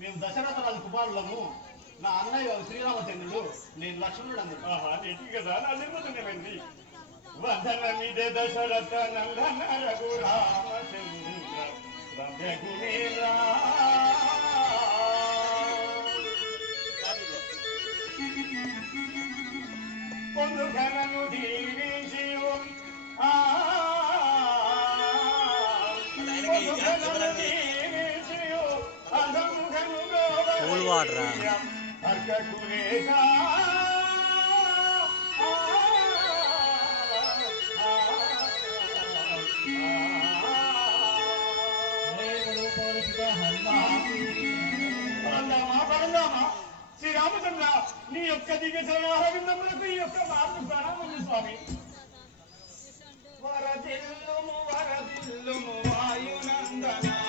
మేము దశరథ రాజు కుమారులము. నా అన్నయ్య శ్రీరామచంద్రుడు, నేను లక్ష్మణుడు అన్నాడు. నీకు కదా నా నిర్మతున్నవండి. వందనమిదే దశరథ నందన రఘురామచంద్ర రమ్యగుణేంద్ర. పొందుగనను దీవించి అర్కకునేగా శ్రీరామచంద్ర, నీ యొక్క దివ్య చరణారవిందములకు ఈ యొక్క మార్పు ప్రణామములు స్వామి. వరదిల్లుము వరదిల్లుము వాయునందన